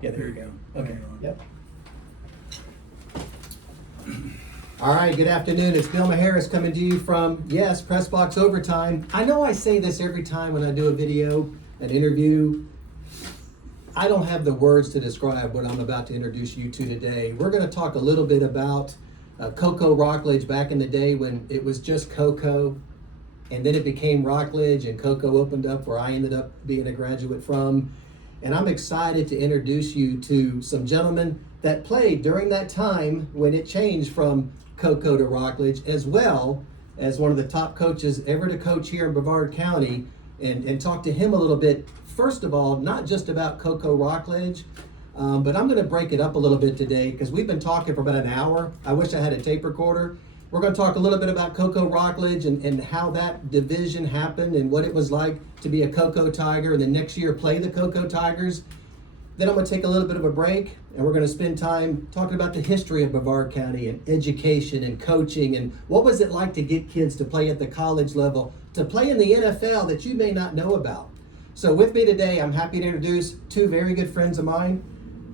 Yeah, there you go. Okay, Hang on. yep. All right, good afternoon. It's Bill Maharis coming to you from, yes, Press Box Overtime. I know I say this every time when I do a video, an interview. I don't have the words to describe what I'm about to introduce you to today. We're going to talk a little bit about Cocoa Rockledge back in the day when it was just Cocoa, and then it became Rockledge, and Cocoa opened up where I ended up being a graduate from. And I'm excited to introduce you to some gentlemen that played during that time when it changed from Cocoa to Rockledge, as well as one of the top coaches ever to coach here in Brevard County, and talk to him a little bit. First of all, not just about Cocoa Rockledge, but I'm going to break it up a little bit today because we've been talking for about an hour. I wish I had a tape recorder. We're going to talk a little bit about Cocoa Rockledge and how that division happened and what it was like to be a Cocoa Tiger and the next year play the Cocoa Tigers. Then I'm going to take a little bit of a break and we're going to spend time talking about the history of Brevard County and education and coaching and what was it like to get kids to play at the college level, to play in the NFL that you may not know about. So with me today, I'm happy to introduce two very good friends of mine.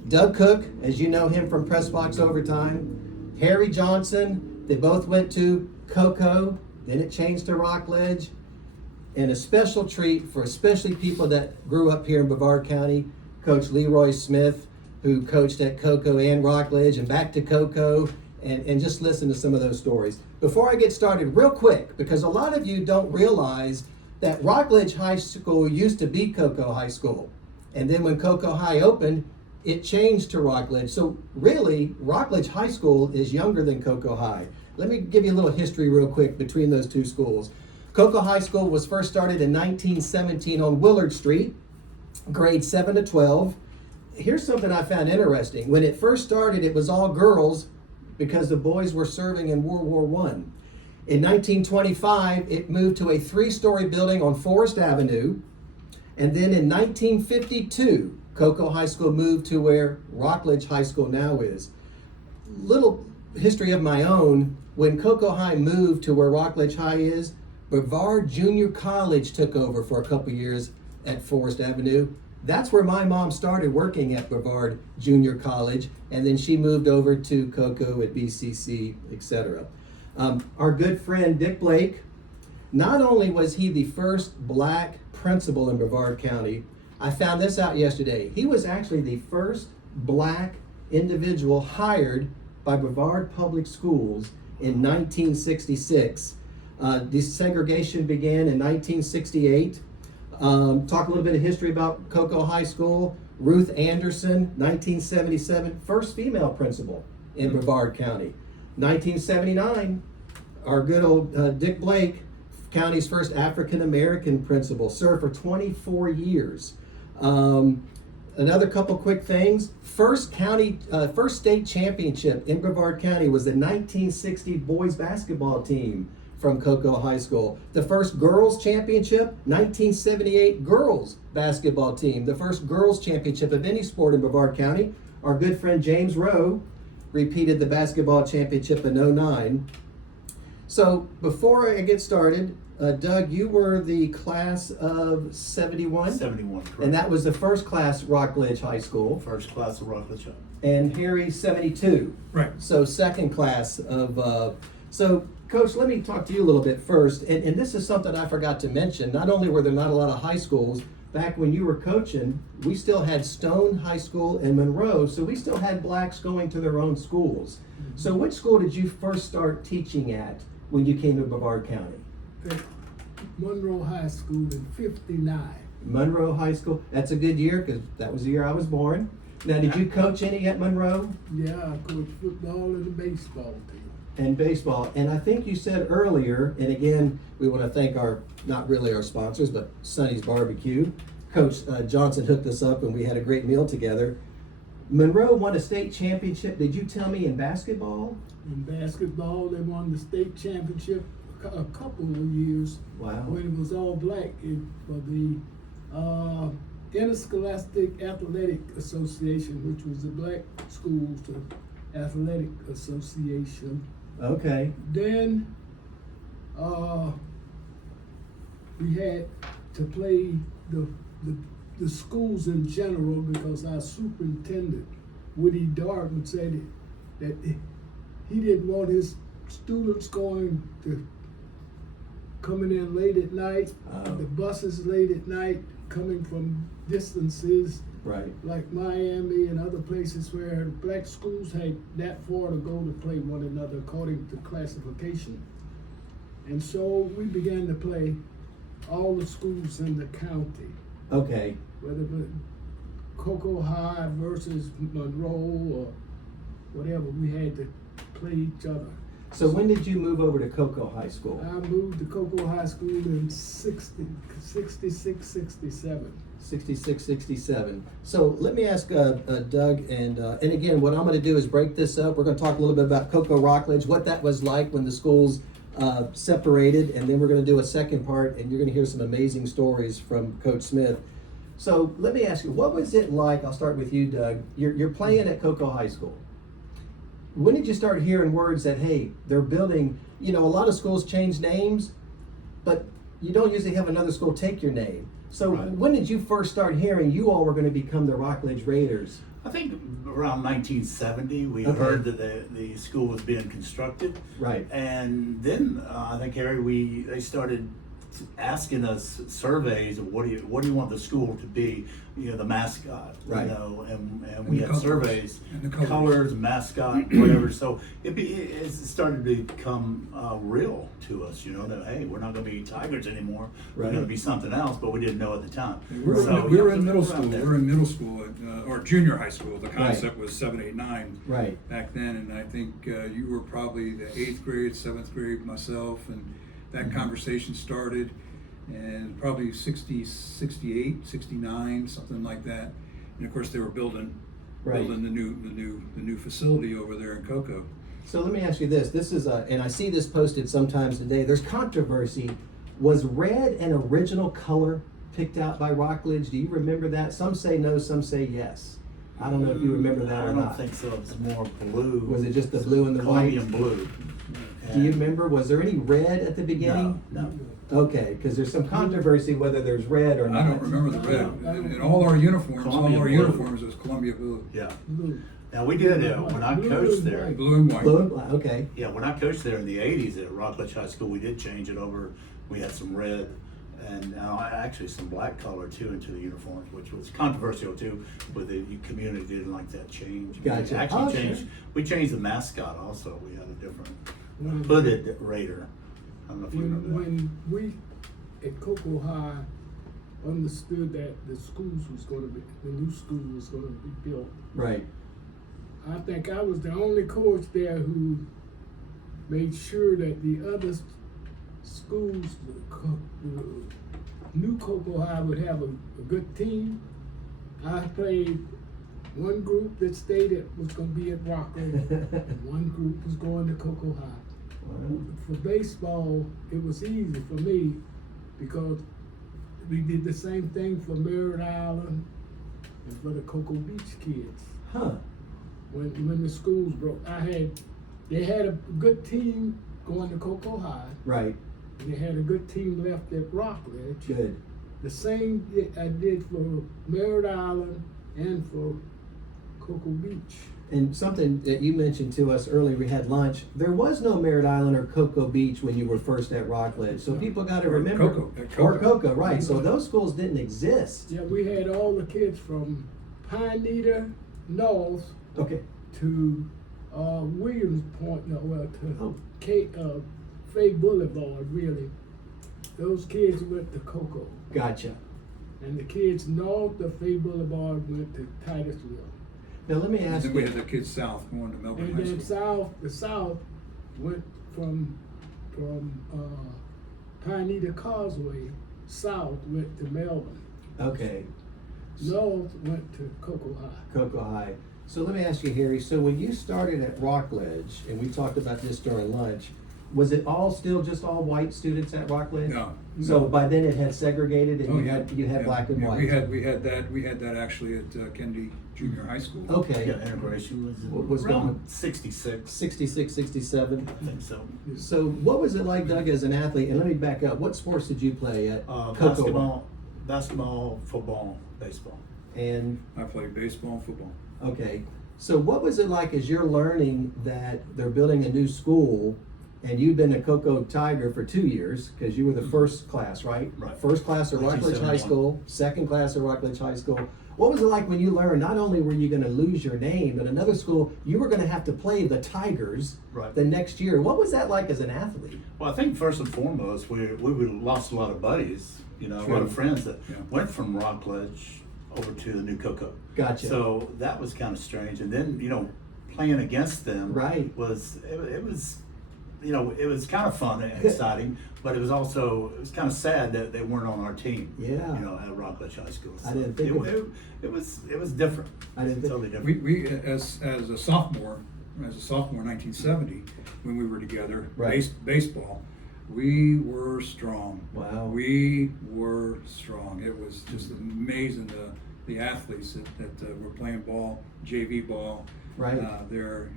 Doug Cook, as you know him from Press Box Overtime. Harry Johnson, they both went to Cocoa, then it changed to Rockledge. And a special treat for especially people that grew up here in Brevard County, Coach Leroy Smith, who coached at Cocoa and Rockledge and back to Cocoa, and just listen to some of those stories. Before I get started, real quick, because a lot of you don't realize that Rockledge High School used to be Cocoa High School. And then when Cocoa High opened, it changed to Rockledge. So really, Rockledge High School is younger than Cocoa High. Let me give you a little history real quick between those two schools. Cocoa High School was first started in 1917 on Willard Street, grades 7 to 12. Here's something I found interesting. When it first started, it was all girls because the boys were serving in World War I. In 1925, it moved to a 3-story building on Forest Avenue. And then in 1952, Cocoa High School moved to where Rockledge High School now is. Little history of my own. When Cocoa High moved to where Rockledge High is, Brevard Junior College took over for a couple years at Forest Avenue. That's where my mom started working at Brevard Junior College, and then she moved over to Cocoa at BCC, etc. Our good friend Dick Blake, not only was he the first black principal in Brevard County, I found this out yesterday. He was actually the first black individual hired by Brevard Public Schools in 1966. Desegregation began in 1968. Talk a little bit of history about Cocoa High School. Ruth Anderson, 1977, first female principal in Brevard County. 1979, our good old Dick Blake, county's first African-American principal, served for 24 years. Another couple quick things. First state championship in Brevard County was the 1960 boys basketball team from Cocoa High School. The first girls championship, 1978 girls basketball team. The first girls championship of any sport in Brevard County. Our good friend James Rowe repeated the basketball championship in '09. So before I get started, Doug, you were the class of 71? 71, correct. And that was the first class Rockledge High School. First class of Rockledge. And Harry, 72. Right. So second class of, so Coach, let me talk to you a little bit first. And this is something I forgot to mention. Not only were there not a lot of high schools, back when you were coaching, we still had Stone High School and Monroe, so we still had blacks going to their own schools. Mm-hmm. So which school did you first start teaching at when you came to Brevard County? At Monroe High School in '59. Monroe High School. That's a good year because that was the year I was born. Now, did you coach any at Monroe? Yeah, I coached football and the baseball team. And baseball. And I think you said earlier, and again, we want to thank not really our sponsors, but Sonny's Barbecue. Coach Johnson hooked us up and we had a great meal together. Monroe won a state championship, did you tell me, in basketball? In basketball, they won the state championship a couple of years. Wow. When it was all black for the Interscholastic Athletic Association, which was the Black Schools Athletic Association. Okay. Then we had to play the the schools in general, because our superintendent, Woody Darden, said that he didn't want his students coming in late at night, the buses late at night, coming from distances Right. like Miami and other places where black schools had that far to go to play one another according to classification. And so we began to play all the schools in the county, Okay. whether it was Cocoa High versus Monroe or whatever, we had to play each other. So when did you move over to Cocoa High School? I moved to Cocoa High School in 66, 67. 66, 67. So let me ask Doug, and again, what I'm going to do is break this up. We're going to talk a little bit about Cocoa Rockledge, what that was like when the schools separated, and then we're going to do a second part, and you're going to hear some amazing stories from Coach Smith. So let me ask you, what was it like? I'll start with you, Doug. You're playing at Cocoa High School. When did you start hearing words that, hey, they're building, a lot of schools change names, but you don't usually have another school take your name. So Right. when did you first start hearing you all were going to become the Rockledge Raiders? I think around 1970, we Okay. heard that the school was being constructed. Right. And then I think, Harry, they started asking us surveys of what do you want the school to be, the mascot, Right. and we the had colors. surveys, And the colors. colors, mascot, whatever. So it started to become real to us, that hey, we're not going to be Tigers anymore. We're Right. going to be something else, but we didn't know at the time. We were So, in middle around school. We there. were in middle school, or junior high school. The concept was 7, 8, 9 Right. back then, and I think you were probably the 8th grade, 7th grade, myself, and that conversation started, and probably 60, 68, 69, something like that. And of course, they were building Right. the new facility over there in Cocoa. So let me ask you this. This is and I see this posted sometimes today. There's controversy. Was red an original color picked out by Rockledge? Do you remember that? Some say no, some say yes. I don't know if you remember that I or don't not. think so. It was more blue. Was it just the blue and the white? Colombian blue. Do you remember? Was there any red at the beginning? No. Okay, because there's some controversy whether there's red or I not. don't remember the red. I don't- In all our uniforms, Columbia blue. it was Columbia blue. Yeah. Blue. Now we did when I Blue coached and there. white. Blue and white. Blue and black. Okay. Yeah, when I coached there in the '80s at Rockledge High School, we did change it over. We had some red and actually some black color too into the uniforms, which was controversial too. But the community didn't like that change. Gotcha. We actually Oh, changed. sure. We changed the mascot also. We had a different When- hooded Raider. I don't know if you remember that. When we at Cocoa High understood that the new school was going to be built, Right. I think I was the only coach there who made sure that the other schools, the new Cocoa High would have a good team. I played one group that stayed was going to be at Rockledge, and one group was going to Cocoa High. For baseball, it was easy for me because we did the same thing for Merritt Island and for the Cocoa Beach kids. Huh. When the schools broke, they had a good team going to Cocoa High, Right. and they had a good team left at Rockledge. Good. The same I did for Merritt Island and for Cocoa Beach. And something that you mentioned to us earlier, we had lunch. There was no Merritt Island or Cocoa Beach when you were first at Rockledge. So people got to Or remember. Cocoa, at Or Cocoa. Cocoa, right. So those schools didn't exist. Yeah, we had all the kids from Pineda North Okay. to Williams Point, Oh. Fay Boulevard, really. Those kids went to Cocoa. Gotcha. And the kids north of Fay Boulevard went to Titusville. Now let me And ask then we you. had the kids south going to Melbourne And High then School. the south went from Pineda Causeway, south went to Melbourne. Okay. North went to Cocoa High. Cocoa High. So let me ask you, Harry. So when you started at Rockledge, and we talked about this during lunch, was it still just all white students at Rockledge? No. So by then it had segregated, and Oh, you yeah. had Yeah, black and yeah, white. We had that actually at Kennedy Junior High School. Okay. Yeah, integration What was was around going- 66. 66, 67. I think so. So what was it like, Doug, as an athlete? And let me back up. What sports did you play at Cocoa? Basketball, basketball, football, baseball. And I played baseball and football. okay, so what was it like as you're learning that they're building a new school, and you've been a Cocoa Tiger for 2 years, because you were the first class, right? Right. First class at Rockledge High 1971. School, second class at Rockledge High School. What was it like when you learned not only were you gonna lose your name, but another school, you were gonna have to play the Tigers Right. the next year? What was that like as an athlete? Well, I think first and foremost, we lost a lot of buddies, you know, a lot Sure. of friends that Yeah. went from Rockledge over to the new Cocoa. Gotcha. So that was kind of strange. And then, you know, playing against them Right. was, it was, you know, it was kind of fun and exciting, but it was kind of sad that they weren't on our team. Yeah. You know, at Rockledge High School. I didn't think it was different. I didn't think- Totally different. We as a sophomore in 1970, when we were together, Right. baseball, we were strong. Wow. We were strong. It was just amazing the athletes that were playing ball, JV ball, Right. there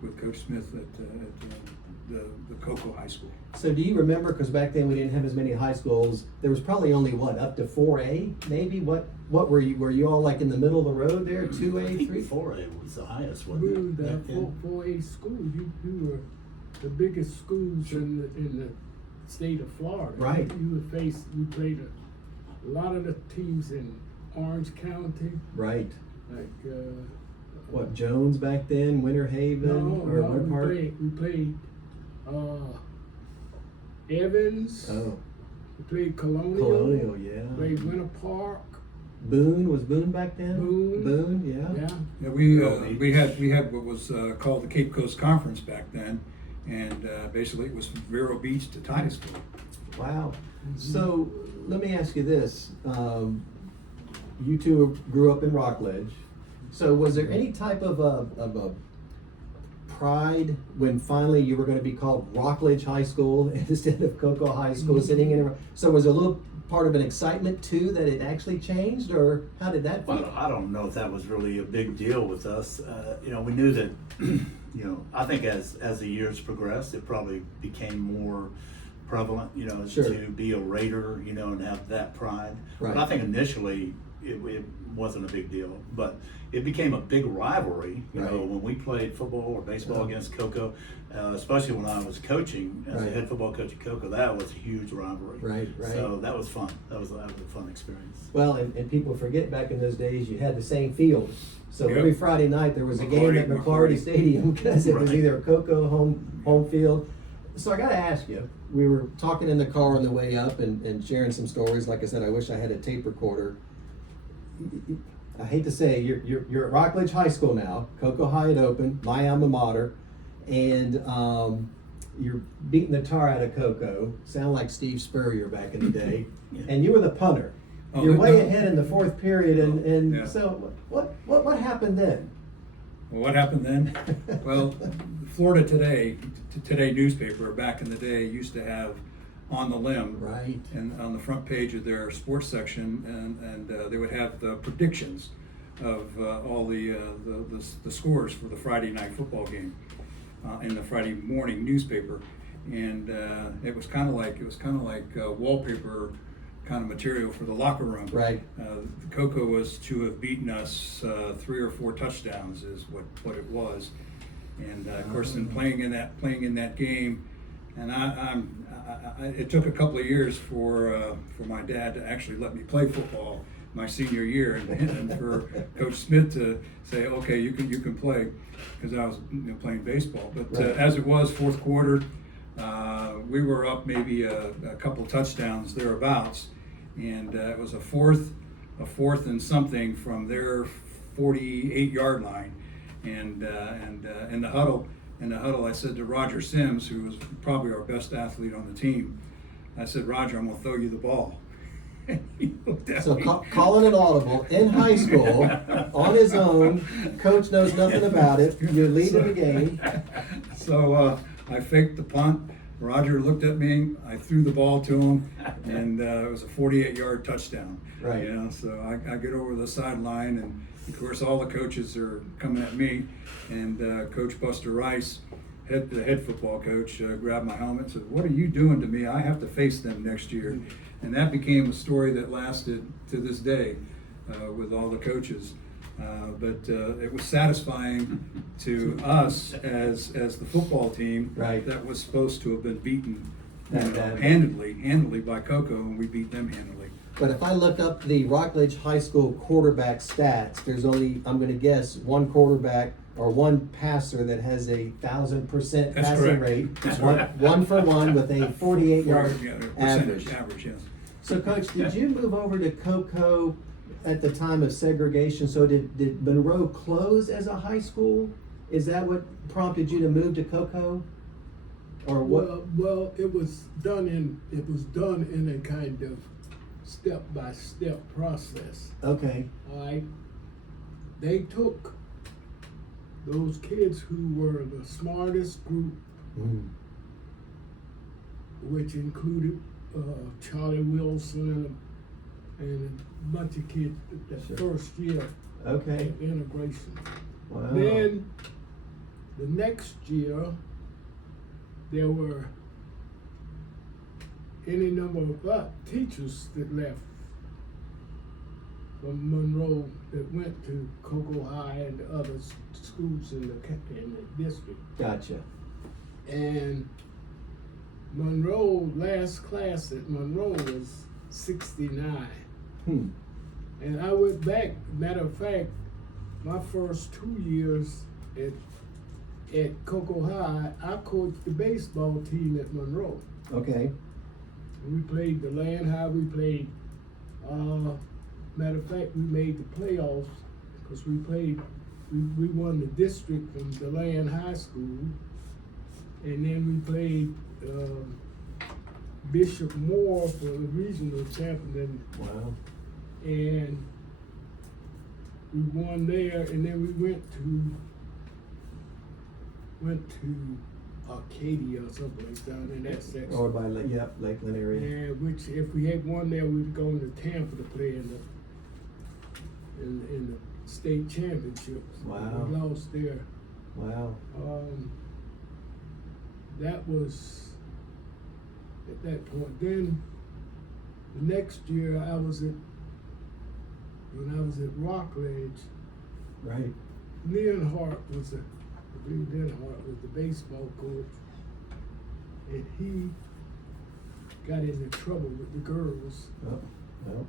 with Coach Smith at the Cocoa High School. So do you remember, because back then we didn't have as many high schools, there was probably only what, up to 4A maybe? What were you all like in the middle of the road there, 2A, I think 3? 4A was the highest, We wasn't were it? the back then? 4A school. You were the biggest schools in the state of Florida. Right. You played a lot of the teams in Orange County, Right. like What, Jones back then, Winter Haven, or Winter Park? we played Evans. Oh, We played Colonial. Colonial, yeah. Played Winter Park. Boone, was Boone back then? Boone. Yeah. Yeah. Yeah, Well, we had what was called the Cape Coast Conference back then, and basically it was from Vero Beach to Titusville. Wow. So let me ask you this. You two grew up in Rockledge. So was there any type of a pride when finally you were going to be called Rockledge High School instead of Cocoa High School, sitting in? So was there a little part of an excitement too that it actually changed, or how did that feel? Well, I don't know if that was really a big deal with us. You know, we knew that, you know, I think as the years progressed, it probably became more prevalent, you know, Sure. to be a Raider, you know, and have that pride. Right. But I think initially it wasn't a big deal, but it became a big rivalry, you know, Right. when we played football or baseball Yeah. against Cocoa, especially when I was coaching as a Right. head football coach at Cocoa. That was a huge rivalry. Right, right. So that was fun. That was a fun experience. Well, and people forget back in those days you had the same field. So Yep. every Friday night there was a game at McClarty Stadium because it was Right. either a Cocoa home field. So I got to ask you, we were talking in the car on the way up and sharing some stories. Like I said, I wish I had a tape recorder. I hate to say it, you're at Rockledge High School now. Cocoa High had opened, my alma mater, and you're beating the tar out of Cocoa. Sound like Steve Spurrier back in the day. Yeah. And you were the punter. Oh, You're way no. ahead in the fourth period, and Yeah. so what happened then? Well, what happened then? Well, Florida Today newspaper back in the day used to have On the Limb, Right. and on the front page of their sports section, and they would have the predictions of all the scores for the Friday night football game in the Friday morning newspaper, and it was kind of like wallpaper kind of material for the locker room. Right. Cocoa was to have beaten us 3 or 4 touchdowns is what it was, and of course in playing in that game, and it took a couple of years for my dad to actually let me play football my senior year, and for Coach Smith to say, okay, you can play, because I was playing baseball. But Right. as it was fourth quarter, we were up maybe a couple touchdowns thereabouts, and it was a fourth and something from their 48-yard line, and in the huddle, I said to Roger Sims, who was probably our best athlete on the team, I said, Roger, I'm gonna throw you the ball. And he looked at So me. calling an audible in high school on his own. Coach knows nothing about it. You're leading the game. So I faked the punt. Roger looked at me. I threw the ball to him, and it was a 48-yard touchdown. Right. You know, so I get over the sideline, and of course all the coaches are coming at me, and Coach Buster Rice, the head football coach grabbed my helmet and said, "What are you doing to me? I have to face them next year." And that became a story that lasted to this day with all the coaches. But it was satisfying to us as the football team Right. that was supposed to have been beaten That- handily by Cocoa, and we beat them handily. But if I look up the Rockledge High School quarterback stats, there's only, I'm gonna guess, one quarterback or one passer that has 1,000% That's passing correct. rate. That's one, correct. 1 with a 48-yard Yeah, average. Average, yes. So, Coach, did you move over to Cocoa at the time of segregation? So did Monroe close as a high school? Is that what prompted you to move to Cocoa? Or what? Well, it was done in a kind of step-by-step process. Okay. All right. They took those kids who were the smartest group, Mm. which included Charlie Wilson and a bunch of kids that Sure. first year Okay. of integration. Wow. Then the next year, there were any number of teachers that left from Monroe that went to Cocoa High and the other schools in the district. Gotcha. And Monroe, last class at Monroe was 69. Hmm. And I went back, matter of fact, my first 2 years at Cocoa High, I coached the baseball team at Monroe. Okay. We played the land high, we played, matter of fact, we made the playoffs because we won the district from the land high school. And then we played Bishop Moore for the regional champion. Wow. And we won there, and then we went to Arcadia or someplace down in that section. Or by Lakeland area. And which, if we had won there, we'd gone to Tampa to play in the state championships. Wow. We lost there. Wow. That was at that point. Then the next year, when I was at Rockledge, Right. Leonhardt was the baseball coach, and he got into trouble with the girls, Oh. Well.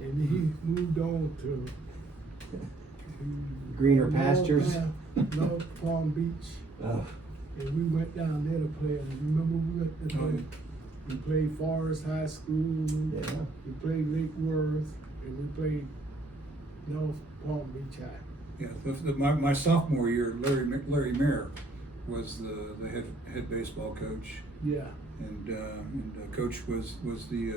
and he moved on to Greener North pastures. North Palm Beach, Oh. and we went down there to play. And remember, we went to play. We played Forest High School. Yeah. We played Lake Worth, and we played North Palm Beach High. Yeah, my sophomore year, Larry Mayer was the head baseball coach, Yeah. and coach was the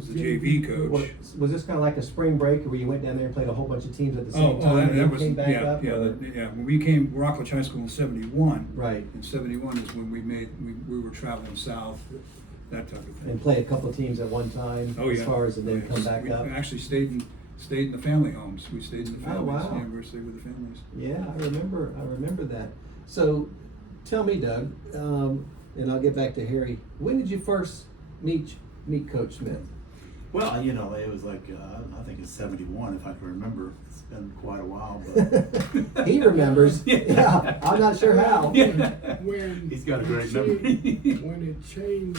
JV coach. Was this kind of like a spring break where you went down there and played a whole bunch of teams at the same Oh, time and that then was came back yeah, up? yeah, or- When we came Rockledge High School in '71, Right. in '71 is when we were traveling south, that type of thing. And play a couple of teams at one time Oh, as yeah. far as and then Yes. come back We up. actually stayed in the family homes. We stayed in the Oh, families. wow. Yeah, we stayed with the families. Yeah, I remember that. So tell me, Doug, and I'll get back to Harry. When did you first meet Coach Smith? Well, it was like, I think it's 71, if I can remember. It's been quite a while, but. He remembers. Yeah. Yeah, I'm not sure how. When He's got a great it memory. when it changed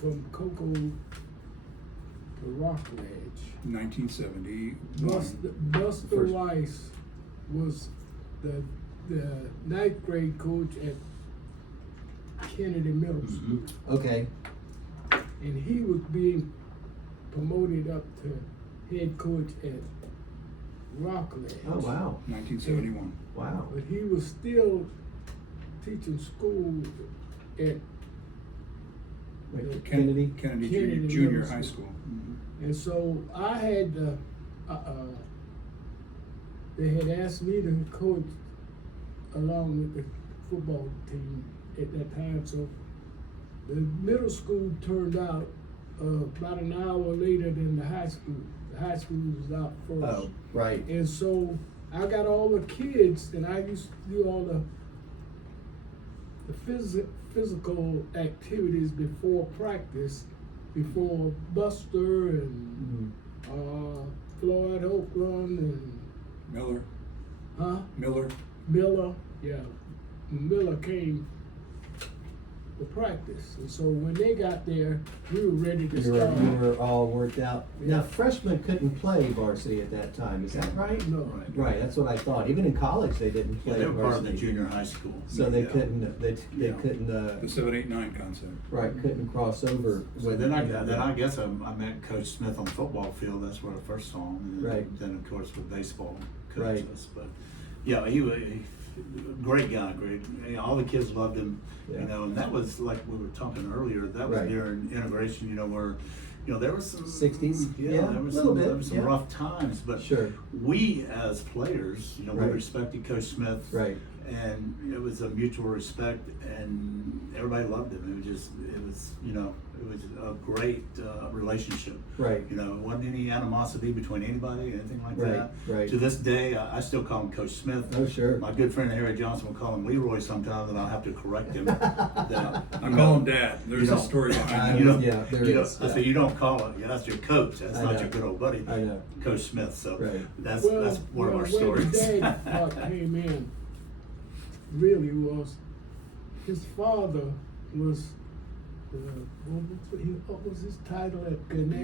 from Cocoa to Rockledge, 1971. Buster First- Weiss was the ninth grade coach at Kennedy Middle School, Okay. and he was being promoted up to head coach at Rockledge. Oh, wow. 1971. Wow. But he was still teaching school at, Wait, Kennedy Kennedy Junior Middle High School. School. Mhm. and so I had, they had asked me to coach along with the football team at that time. So the middle school turned out about an hour later than the high school. The high school was out first. Oh, right. And so I got all the kids, and I used to do all the physical activities before practice, before Buster and Floyd Oakland and Miller. Miller, yeah. Miller came to practice, and so when they got there, we were ready to start. You were all worked out. Now, freshmen couldn't play varsity at that time, is that right? No. Right, that's what I thought. Even in college, they didn't Yeah, play they were part of the varsity. junior high school. So they Yeah. couldn't, they Yeah. couldn't, The 7, 8, 9 concept. right, couldn't cross over. So with- then I guess I met Coach Smith on the football field. That's where I first saw him. And Right. Then of course with baseball Right. coaches. But yeah, he was a great guy. Great. You know, all the kids loved him. Yeah. You know, and that was like we were talking earlier. That was Right. during integration. You know, where there was some 60s? Yeah, Yeah, there was a little some, bit, there was some yeah. rough times. But Sure. we as players, we Right. respected Coach Smith. Right. And it was a mutual respect, and everybody loved him. It was a great relationship. Right. It wasn't any animosity between anybody, anything like Right, that. right. To this day, I still call him Coach Smith. Oh, sure. My good friend Harry Johnson will call him Leroy sometimes, and I'll have to correct him. I call him Dad. There's a story behind know. that. Yeah, there is, I yeah. said, you don't call it. Yeah, that's your coach. That's I not know. your good old buddy, I know. Coach Smith. So Right. that's one of our When stories. Dad came in, really was his father was what was his title at Gannett?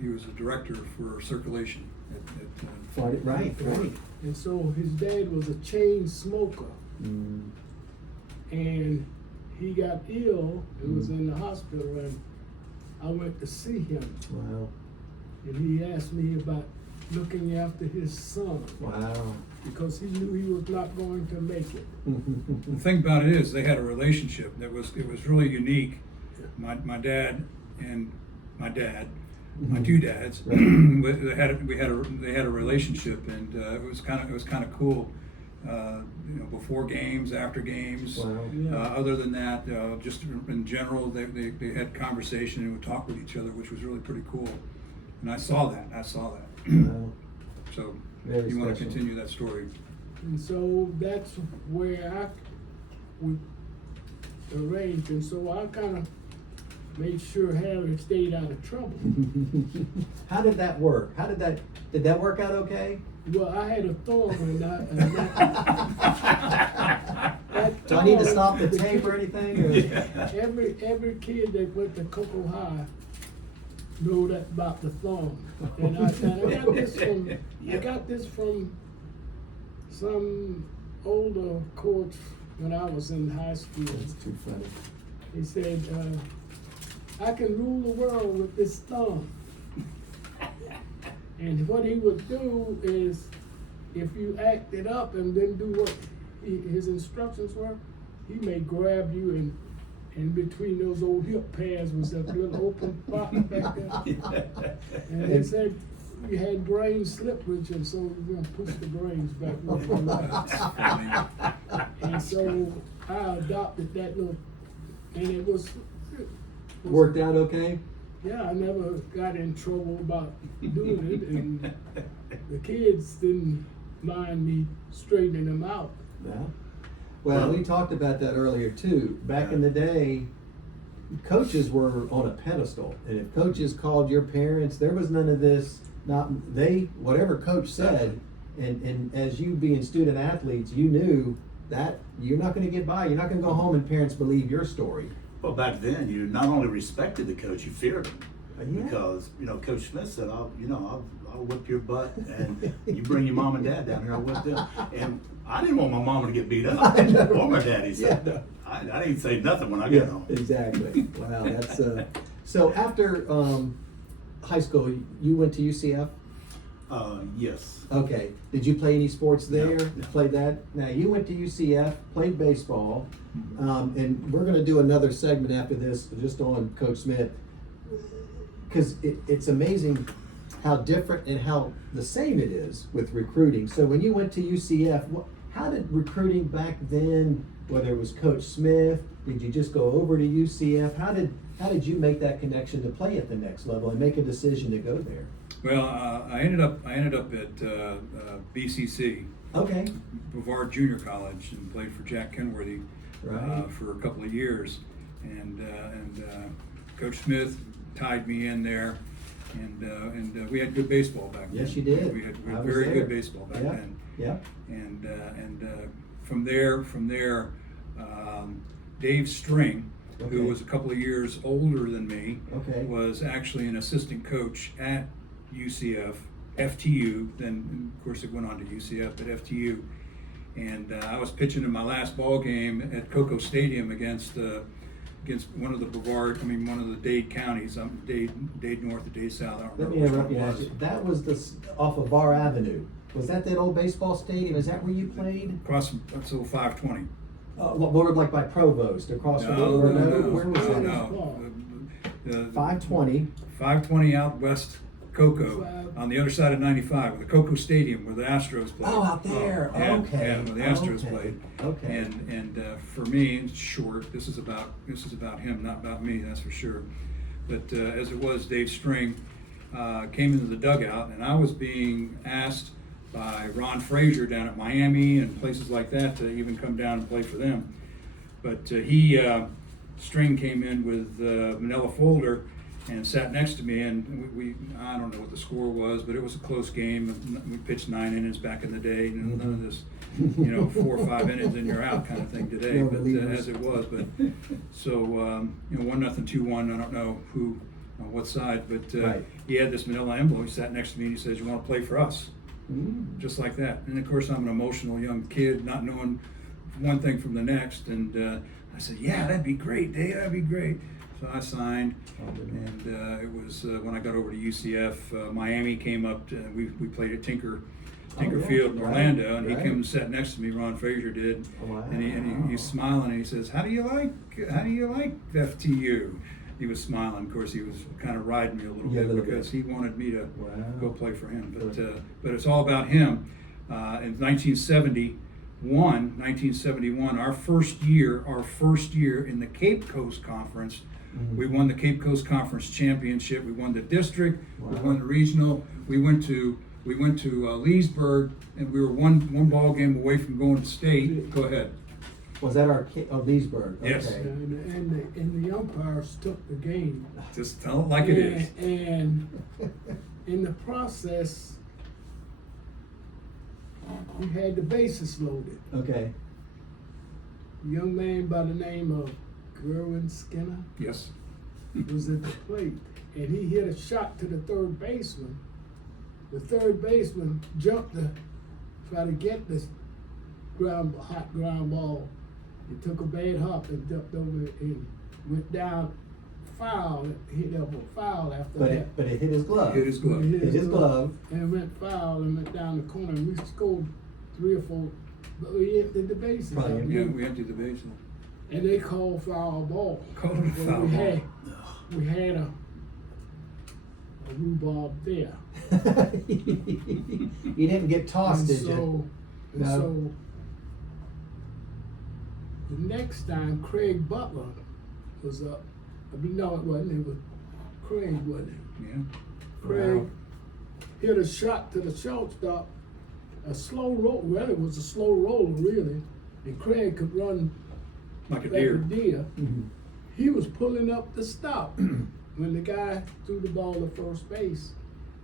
He was a director for circulation at Right. And so his dad was a chain smoker, Mm, and he got ill and was in the hospital, and I went to see him, wow. and he asked me about looking after his son Wow. because he knew he was not going to make it. The thing about it is, they had a relationship it was really unique. My dad and my dad, my two dads, they had a relationship, and it was kind of cool. Before games, after games. Wow. Yeah. Other than that, just in general, they had conversation and would talk with each other, which was really pretty cool. And I saw that. Wow. So Very you want to special. continue that story? And so that's where we arranged, and so I kind of made sure Harry stayed out of trouble. How did that work? Did that work out okay? Well, I had a thorn, and that Do I need to thorn- stop the tape or anything? Or? Every kid that went to Cocoa High know that about the thorn. And I got this from some older coach when I was in high school. That's too funny. He said, I can rule the world with this thumb. And what he would do is, if you acted up and didn't do what his instructions were, he may grab you, and in between those old hip pads was that little open spot back there. And he said you had brain slippage, and so you're gonna push the brains back. And so I adopted that little, and it was Worked out okay? yeah, I never got in trouble about doing it, and the kids didn't mind me straightening them out. Yeah. Well, we talked about that earlier too. Back in the day, coaches were on a pedestal, and if coaches called your parents, there was none of this. Whatever coach said, and as you being student athletes, you knew that you're not going to get by. You're not going to go home and parents believe your story. Well, back then, you not only respected the coach, you feared him. Yeah. Because, Coach Smith said, I'll whip your butt, and you bring your mom and dad down here, I'll whip them. And I didn't want my mama to get beat up, I know. or my daddy. So Yeah, no. I didn't say nothing when I got home. Exactly. Wow, that's so after high school, you went to UCF? Yes. Okay. Did you play any sports there? No. Played that? Now you went to UCF, played baseball, and we're going to do another segment after this just on Coach Smith, because it's amazing how different and how the same it is with recruiting. So when you went to UCF, how did recruiting back then, whether it was Coach Smith, did you just go over to UCF? How did you make that connection to play at the next level and make a decision to go there? Well, I ended up at BCC, Okay. Brevard Junior College, and played for Jack Kenworthy. Right. for a couple of years, and Coach Smith tied me in there, and we had good baseball back then. Yes, you did. We had I was very there. good baseball back Yeah. then. Yeah. And from there, Dave String, Okay. who was a couple of years older than me, Okay. was actually an assistant coach at UCF, FTU. Then, of course, it went on to UCF, but FTU. And I was pitching in my last ball game at Coco Stadium against one of the one of the Dade counties. Dade North or Dade South. I don't Let remember me which interrupt one you. it Now. was. That was off of Bar Avenue. Was that old baseball stadium? Is that where you played? Across from, that's old 520. More like by Provost, across from No, or no, no, where was that? no. The 520. 520 out west Coco, on the other side of 95, where the Coco Stadium, where the Astros played. Oh, out there. Yeah, Okay. yeah, where the Astros Okay. played. Okay. And for me, in short, this is about him, not about me. That's for sure. But as it was, Dave String came into the dugout, and I was being asked by Ron Frazier down at Miami and places like that to even come down and play for them. But String came in with Manila Folder and sat next to me, and we I don't know what the score was, but it was a close game. We pitched 9 innings back in the day. None of this, 4 or 5 innings and you're out kind of thing today. No But relievers. as it was, but so 1-0, 2-1. I don't know who, on what side, but Right. he had this Manila envelope. He sat next to me and he says, "You want to play for us?" Just like that. And of course, I'm an emotional young kid, not knowing one thing from the next. And I said, "Yeah, that'd be great, Dave. That'd be great." So I signed, and it was when I got over to UCF. Miami came up. We played at Tinker yeah. Field in Right, Orlando, and right. he came and sat next to me. Ron Frazier did, Wow. and he's smiling, and he says, "How do you like FTU?" He was smiling. Of course, he was kind of riding me a little Yeah, a bit little because bit. he wanted me to Wow. go play for him. Good. But it's all about him. In 1971, our first year in the Cape Coast Conference, Mhm. we won the Cape Coast Conference championship. We won the district. Wow. We won the regional. We went to Leesburg, and we were one ball game away from going to state. Go ahead. Was that Leesburg? Yes. Okay. And the umpires took the game. Just tell it like it is. And in the process, we had the bases loaded. Okay. A young man by the name of Gerwin Skinner Yes. was at the plate, and he hit a shot to the third baseman. The third baseman jumped to try to get this hot ground ball. He took a bad hop and ducked over it and went down foul. Hit up a foul after But that. it hit his glove. Hit his glove. Hit Hit his glove. And it went foul and went down the corner. And we scored 3 or 4, but we emptied the bases. Probably out. Yeah, we emptied the bases. And they called foul ball. Called it a But foul we had a rhubarb there. You didn't get tossed, And did so, you? and No. so the next time Craig Butler was up. No, it wasn't. It was Craig, wasn't it? Yeah. Craig Wow. hit a shot to the shortstop, a slow roll. Well, it was a slow roller, really. And Craig could run Like a like deer. a deer. Mhm. He was pulling up the stop when the guy threw the ball to first base,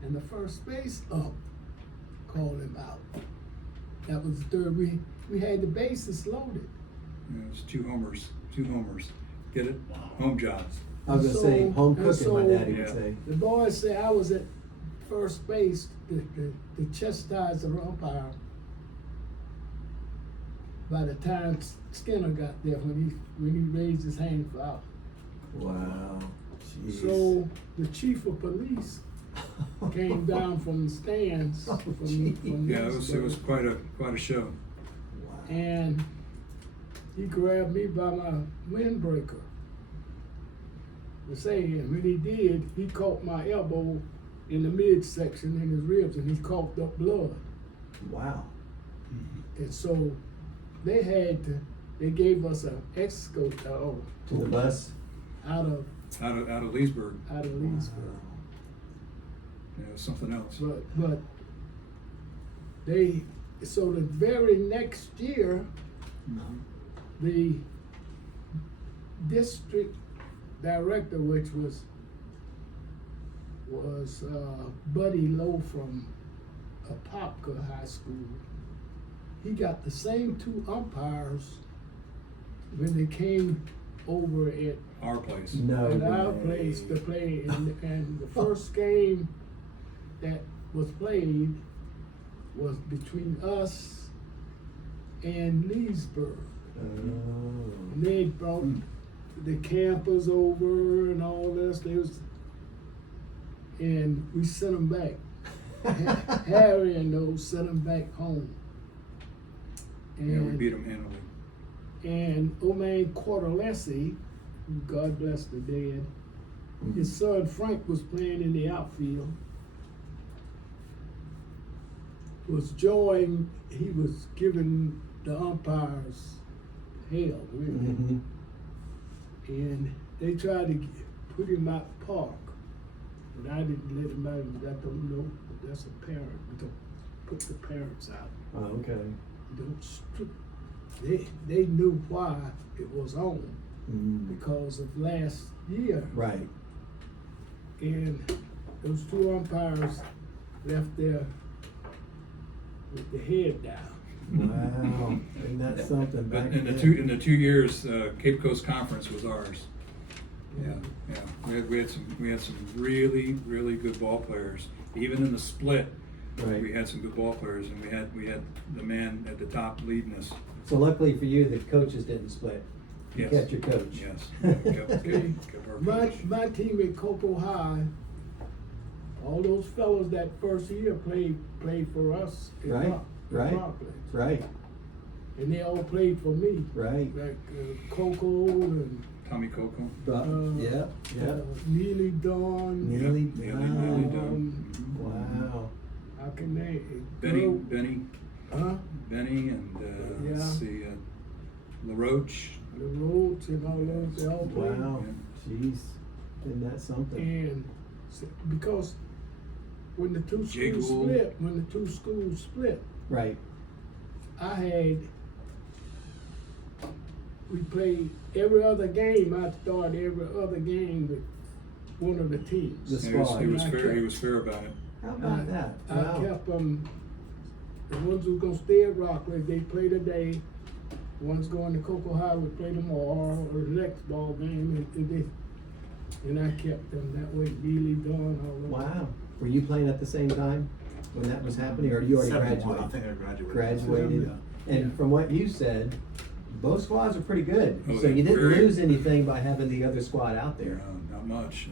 and the first base up called him out. That was the third. We had the bases loaded. Yeah, it was 2 homers. 2 homers. Get it? Home jobs. I was gonna So- say home and cooking. My so- daddy would Yeah. say. The boys say I was at first base to chastise the umpire. By the time Skinner got there, when he raised his hand for out. Wow. Jeez. So the chief of police came down from the stands Oh, from Yeah, it was Leesburg, quite a show. Wow. and he grabbed me by my windbreaker. And when he did, he caught my elbow in the midsection in his ribs, and he coughed up blood. Wow. And so they gave us an escort To the bus. out of Out of Leesburg. Leesburg. Yeah, it was something else. But so the very next year, Mhm. the district director, which was Buddy Lowe from Apopka High School. He got the same two umpires when they came over at Our place. No our way. place to play, and the first game that was played was between us and Leesburg. Oh. And they brought the campers over and all this. And we sent them back. Harry and those sent them back home. Yeah, we And, beat them handily. and old man Quartalesi, God bless the dead, his son Frank was playing in the outfield. He was giving the umpires hell, really. Mhm. And they tried to put him out the park. But I didn't let him out. I don't know, but that's a parent. We don't put the parents out. Oh, okay. Don't they knew why it was on because of last year. Right. And those two umpires left there with the head down. Wow. Ain't that something But back in then? the 2 years, Cape Coast Conference was ours. Yeah. We had some really good ball players. Even in the split, Right. we had some good ball players, and we had the man at the top leading us. So luckily for you, the coaches didn't split. You Yes. kept your coach. Yes. Okay. Kept our My coach. team at Cocoa High, all those fellows that first year played for us at Right, right. Rockledge. Right. And they all played for me. Right. Like Coco and Tommy Coco. Yeah. Neely Dawn. Neely Yeah, Dawn. Dawn. Wow. How can they? Benny, Huh? and Yeah. let's see, LaRoche. The Roads and all those, they all played. Wow. Jeez. Isn't that something? And because when the two Jay schools Gould. split, Right. we played every other game. I started every other game with one of the teams. The He was, squad. he was I fair. kept- He was fair about it. How about that? I Wow. kept them, the ones who gonna stay at Rockledge, they play today. The ones going to Cocoa High would play tomorrow or the next ball game, and I kept them that way, Neely Dawn, all of them. Wow. Were you playing at the same time when that was happening, or you already 71, graduated? I think I graduated. Graduated. Yeah. And from what you said, both squads are pretty good. Oh, So you didn't very- lose anything by having the other squad out there. Not much.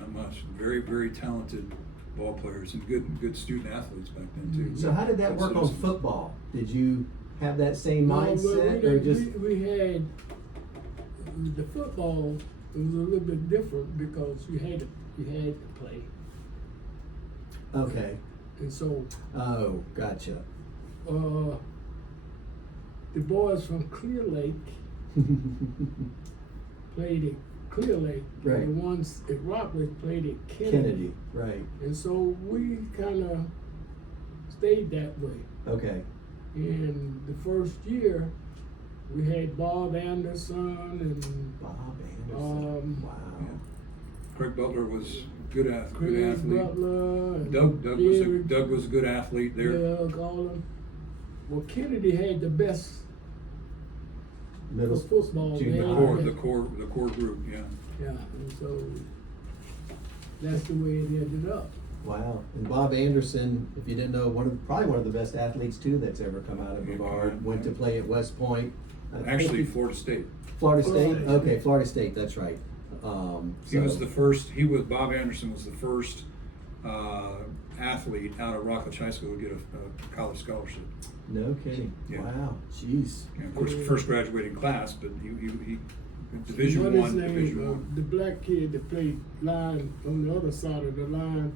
Very talented ball players and good student athletes back then too. So how did that work on Citizens. football? Did you have that same No, but mindset, we or didn't- just we had, the football, it was a little bit different because you had to play. okay? And so, Oh, gotcha. the boys from Clear Lake played at Clear Lake. Right. And the ones at Rockledge played at Kennedy. Kennedy, right? And so we kind of stayed that way. Okay. And the first year, we had Bob Anderson and Bob Anderson. Wow. Yeah. Craig Butler was good Chris athlete. Butler and Doug was a good athlete there. Doug, all of them. Well, Kennedy had the best Middle football. junior They high. had- The core group, yeah. Yeah, and so that's the way it ended up. Wow. And Bob Anderson, if you didn't know, probably one of the best athletes too that's ever come out of Yeah, Brevard. yeah. Went to play at West Point. I think Actually, he- Florida State. Florida State. Florida State. Okay, Florida State. That's right. Bob Anderson was the first athlete out of Rockledge High School to get a college scholarship. No kidding. Yeah. Wow. Jeez. And of course, first graduating class, but he What Division his One, name, Division One. the black kid that played line on the other side of the line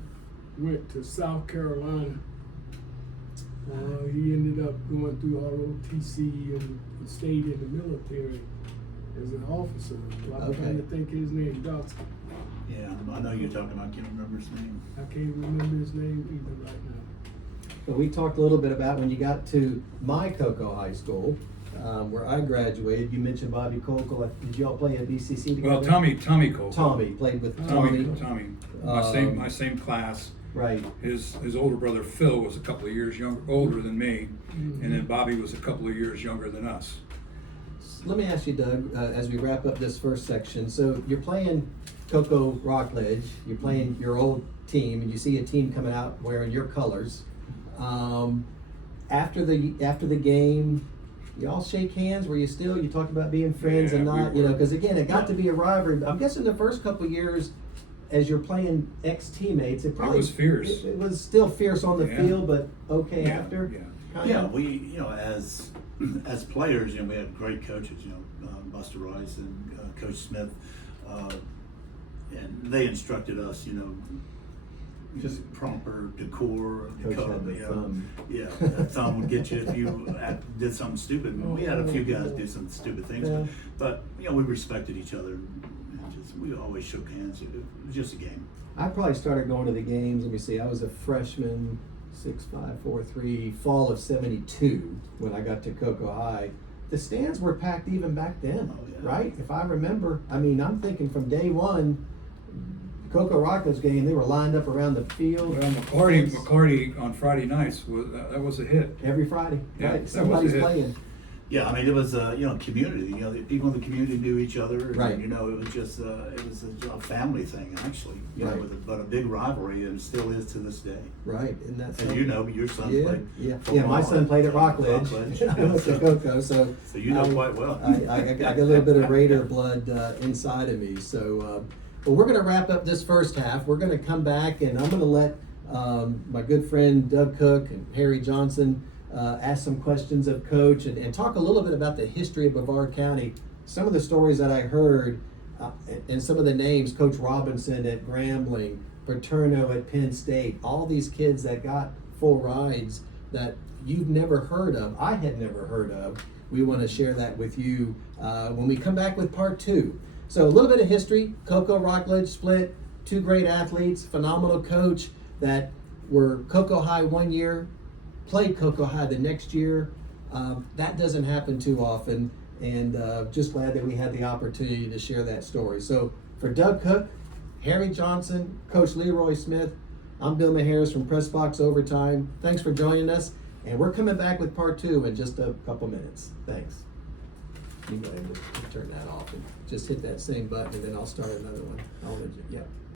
went to South Carolina. He ended up going through ROTC and stayed in the military as an officer. So I'm trying to think his name, Dawson. Yeah, I know you're talking about, I can't remember his name. I can't remember his name either right now. But we talked a little bit about when you got to my Cocoa High School, where I graduated. You mentioned Bobby Cokel. Did you all play at BCC together? Well, Tommy Cole. Tommy played with Tommy. Tommy. My same class. Right. His older brother Phil was a couple of years older than me, Mm-hmm. and then Bobby was a couple of years younger than us. Let me ask you, Doug, as we wrap up this first section. So you're playing Cocoa Rockledge. You're playing your old team, and you see a team coming out wearing your colors. After the game, you all shake hands. Were you still? You talked about being friends and Yeah, not, we were. because again, it got to be a rivalry. I'm guessing the first couple years, as you're playing ex-teammates, it probably was fierce. It was still fierce on the Yeah. field, but okay Yeah, after. yeah. Kinda? Yeah, we, as players, we had great coaches, Buster Rice and Coach Smith, and they instructed us, just proper decor. Coach had the thumb. Yeah, that thumb would get you if you did something stupid. We had a few guys do some stupid things, Yeah. but we respected each other. And we always shook hands. It was just a game. I probably started going to the games. Let me see. I was a freshman, 6'5", 4'3", fall of '72 when I got to Cocoa High. The stands were packed even back then, Oh, yeah. right? If I remember. I mean, I'm thinking from day one, Cocoa Rockledge game, they were lined up around the field. Well, McCarty on Friday nights that was a hit. Every Friday, Yeah, that right? was Somebody's it. playing. Yeah, I mean, it was community. The people in the community knew each other. And, Right. it was just it was a family thing actually. Right. But a big rivalry, and still is to this day. Right, and that's And your son yeah, played. yeah. football My son played at Rockledge. I went to Cocoa, so So you know quite well. I got a little bit of Raider blood inside of me. So, well, we're going to wrap up this first half. We're going to come back, and I'm going to let my good friend Doug Cook and Harry Johnson ask some questions of Coach and talk a little bit about the history of Brevard County. Some of the stories that I heard, and some of the names, Coach Robinson at Grambling, Paterno at Penn State, all these kids that got full rides that you've never heard of, I had never heard of. We want to share that with you when we come back with part two. So a little bit of history. Cocoa Rockledge split, two great athletes, phenomenal coach that were Cocoa High one year, played Cocoa High the next year. That doesn't happen too often, and just glad that we had the opportunity to share that story. So for Doug Cook, Harry Johnson, Coach Leroy Smith, I'm Bill Maharis from Press Box Overtime. Thanks for joining us, and we're coming back with part two in just a couple minutes. Thanks. You go ahead and turn that off and just hit that same button, and then I'll start another one. Yeah.